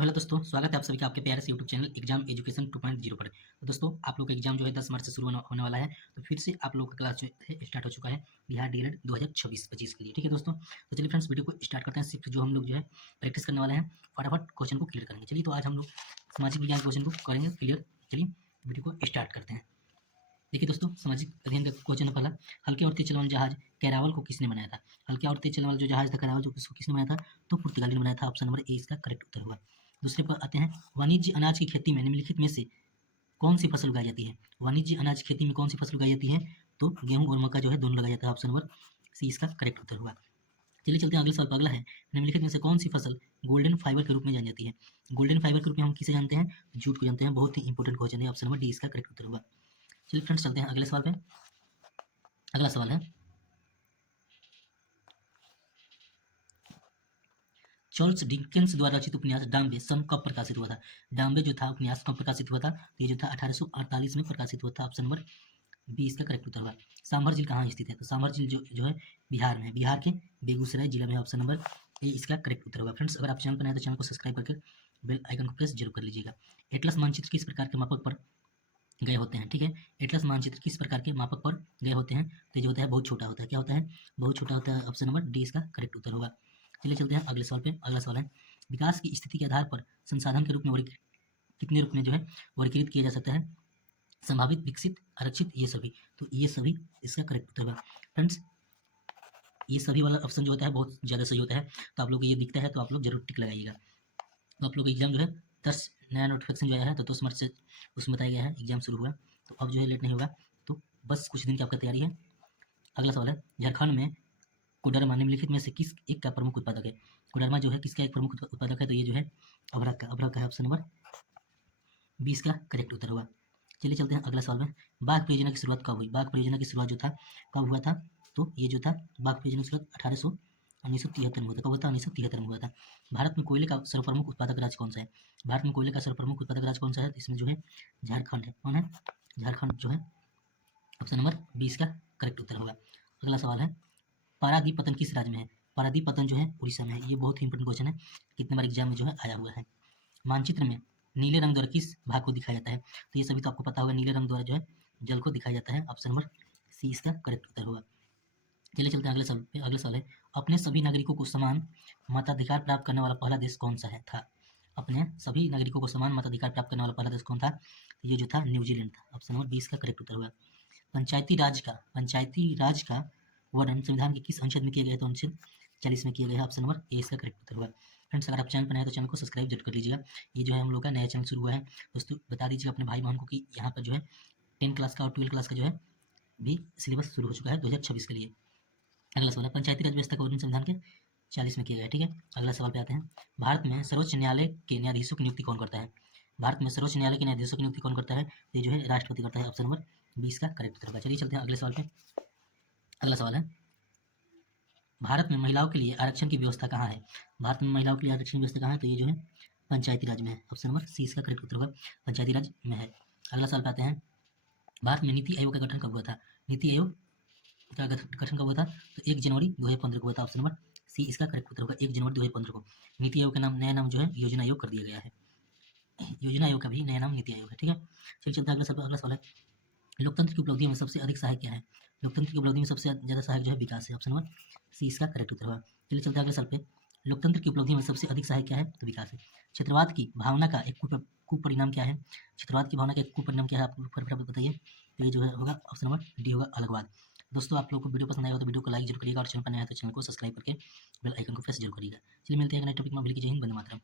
तो हेलो दोस्तों, स्वागत है आप सभी का आपके प्यारे से यूट्यूब चैनल एग्जाम एजुकेशन 2.0 पर। तो दोस्तों, आप लोग का एग्जाम जो है 10 मार्च से शुरू होने वाला है। तो फिर से आप लोग का क्लास जो है स्टार्ट हो चुका है बिहार डीएलएड 2026-25 के लिए। ठीक है दोस्तों, तो चलिए फ्रेंड्स वीडियो को स्टार्ट करते हैं। सिर्फ जो हम लोग जो है प्रैक्टिस करने वाले हैं, फटाफट क्वेश्चन को क्लियर करेंगे। चलिए, तो आज हम लोग सामाजिक विज्ञान क्वेश्चन को करेंगे क्लियर। चलिए वीडियो को स्टार्ट करते हैं। देखिए दोस्तों, सामाजिक अध्ययन का क्वेश्चन है पहला। हल्के और तेज चलने वाला जहाज कैरावल को किसने बनाया था? हल्के और तेज चलने वाला जो जहाज था कैरावल, जो किसने बनाया था? तो पुर्तगाली ने बनाया था। ऑप्शन नंबर ए इसका करेक्ट उत्तर हुआ। दूसरे पर आते हैं, वाणिज्य अनाज की खेती में निम्नलिखित में से कौन सी फसल उगाई जाती है? वाणिज्य अनाज खेती में कौन सी फसल उगाई जाती है? तो गेहूं और मक्का जो है दोनों लगाया जाता है। ऑप्शन नंबर सी इसका करेक्ट उत्तर हुआ। चलिए चलते हैं अगले सवाल पर। अगला है, निम्नलिखित में से कौन सी फसल गोल्डन फाइबर के रूप में जानी जाती है? गोल्डन फाइबर के रूप में हम किसे जानते हैं? जूट को जानते हैं। बहुत ही इंपॉर्टेंट क्वेश्चन है। ऑप्शन नंबर डी इसका करेक्ट उत्तर हुआ। चलिए फ्रेंड्स, चलते हैं अगले सवाल पे। अगला सवाल है, चार्ल्स डिकेंस द्वारा रचित उपन्यास डाम्बे सन कब प्रकाशित हुआ था? डाम्बे जो था उपन्यास कब प्रकाशित हुआ था? तो ये जो था 1848 में प्रकाशित हुआ था। ऑप्शन नंबर बी इसका करेक्ट उत्तर हुआ। सांभर झील कहाँ स्थित है? तो सांभर झील जो है बिहार में है। बिहार के बेगूसराय जिला में है। ऑप्शन नंबर ए इसका करेक्ट उत्तर हुआ। फ्रेंड्स, अगर आप चैनल पर नए तो चैनल को सब्सक्राइब करके बेल आइकन को प्रेस जरूर कर लीजिएगा। एटलस मानचित्र किस प्रकार के मापक पर गए होते हैं? ठीक है, एटलस मानचित्र किस प्रकार के मापक पर गए होते हैं? तो ये जो होता है बहुत छोटा होता है। क्या होता है? बहुत छोटा होता है। ऑप्शन नंबर डी इसका करेक्ट उत्तर होगा। चलिए चलते हैं अगले सवाल पे। अगला सवाल है, विकास की स्थिति के आधार पर संसाधन के रूप में कितने रूप में जो है वर्गीकृत किया जा सकता है? संभावित, विकसित, आरक्षित, ये सभी। तो ये सभी इसका करेक्ट उत्तर होगा। फ्रेंड्स, ये सभी वाला ऑप्शन जो होता है बहुत ज़्यादा सही होता है। तो आप लोग को ये दिखता है तो आप लोग जरूर टिक लगाइएगा। तो आप लोग का एग्जाम जो है 10 नया नोटिफिकेशन जो आया है तो 10 मार्च से उसमें बताया गया है एग्जाम शुरू हुआ। तो अब जो है लेट नहीं होगा। तो बस कुछ दिन की आपका तैयारी है। अगला सवाल है, झारखंड में कोडरमा निम्नलिखित में से किस एक का प्रमुख उत्पादक है? कोडरमा जो है किसका एक प्रमुख उत्पादक है? तो ये जो है अभ्रक का है। ऑप्शन नंबर 20 का करेक्ट उत्तर होगा। चलिए चलते हैं अगला सवाल में। बाघ परियोजना की शुरुआत कब हुई? बाघ परियोजना की शुरुआत जो था कब हुआ था? तो ये जो था बाघ परियोजना की शुरुआत 1973 में हुआ था। कब हुआ था? 1973 में हुआ था। भारत में कोयले का सर्वप्रमुख उत्पादक राज्य कौन सा है? भारत में कोयले का सर्वप्रमुख उत्पादक राज्य कौन सा है? इसमें जो है झारखंड है। कौन है? झारखंड जो है। ऑप्शन नंबर 20 का करेक्ट उत्तर होगा। अगला सवाल है, पारादीप पतन किस राज्य में है? पारादीप पतन जो है उड़ीसा में है। ये बहुत ही इंपॉर्टेंट क्वेश्चन है, कितने बार एग्जाम में जो है आया हुआ है। मानचित्र में नीले रंग द्वारा किस भाग को दिखाया जाता है? तो ये सभी तो आपको पता होगा, नीले रंग द्वारा जो है जल को दिखाया जाता है। ऑप्शन नंबर सी इसका करेक्ट उत्तर होगा। चलिए चलते हैं अगले सवाल पे। अगला सवाल है, अपने सभी नागरिकों को समान मताधिकार प्राप्त करने वाला पहला देश कौन सा है था? अपने सभी नागरिकों को समान मताधिकार प्राप्त करने वाला पहला देश कौन था? तो ये जो था न्यूजीलैंड था। ऑप्शन नंबर 20 का करेक्ट उत्तर होगा। पंचायती राज का वर्णन संविधान के किस अनुच्छेद में किया गया है? तो अनुच्छेद 40 में किया गया है। ऑप्शन नंबर ए इसका करेक्ट उत्तर होगा। फ्रेंड्स, अगर आप चैनल पर नए हैं तो चैनल को सब्सक्राइब जरूर कर लीजिएगा। ये जो है हम लोग का नया चैनल शुरू हुआ है। दोस्तों बता दीजिएगा अपने भाई बहन को कि यहाँ पर जो है 10 क्लास का और 12 क्लास का जो है भी सिलेबस शुरू हो चुका है 2026 के लिए। अगला सवाल है, पंचायती राज व्यवस्था का वर्णन संविधान के 40 में किया गया है। ठीक है, अगला सवाल पे आते हैं। भारत में सर्वोच्च न्यायालय के न्यायाधीशों की नियुक्ति कौन करता है? भारत में सर्वोच्च न्यायालय के न्यायाधीशों की नियुक्ति कौन करता है? ये जो है राष्ट्रपति करता है। ऑप्शन नंबर 20 का करेक्ट उत्तर होगा। चलिए चलते हैं अगले सवाल पे। अगला सवाल है, भारत में महिलाओं के लिए आरक्षण की व्यवस्था कहाँ है? भारत में महिलाओं के लिए आरक्षण की व्यवस्था कहाँ है? तो ये जो है पंचायती राज में है। ऑप्शन नंबर सी इसका करेक्ट उत्तर होगा, पंचायती राज में है। अगला सवाल पे आते हैं, भारत में नीति आयोग का गठन कब हुआ था? नीति आयोग का गठन कब हुआ था? तो 1 जनवरी 2015 को हुआ था। ऑप्शन नंबर सी इसका करेक्ट उत्तर होगा, 1 जनवरी 2015 को। नीति आयोग का नाम, नया नाम जो है योजना आयोग कर दिया गया है। योजना आयोग का भी नया नाम नीति आयोग है। ठीक है, चलिए चलते हैं अगला सवाल है, लोकतंत्र की उपलब्धि में सबसे अधिक सहायक क्या है? लोकतंत्र की उपलब्धि में सबसे ज़्यादा सहायक जो है विकास है। ऑप्शन नंबर सी इसका करेक्ट उत्तर होगा। चलिए चलते हैं अगले सवाल पे, लोकतंत्र की उपलब्धि में सबसे अधिक सहायक क्या है? तो विकास है। क्षेत्रवाद की भावना का एक कुपरिणाम क्या है? क्षेत्रवाद की भावना का एक कुपरिणाम क्या है? आप फटाफट बताइए। तो ये जो है होगा ऑप्शन नंबर डी होगा, अलगवाद। दोस्तों, आप लोग को वीडियो पसंद आएगा तो वीडियो को लाइक जरूर करिएगा और चैनल पर नया है तो चैनल को सब्सक्राइब करके बेल आइकन को प्रेस जरूर करिएगा। चलिए मिलते हैं नए टॉपिक में। जय हिंद, वंदे मातरम।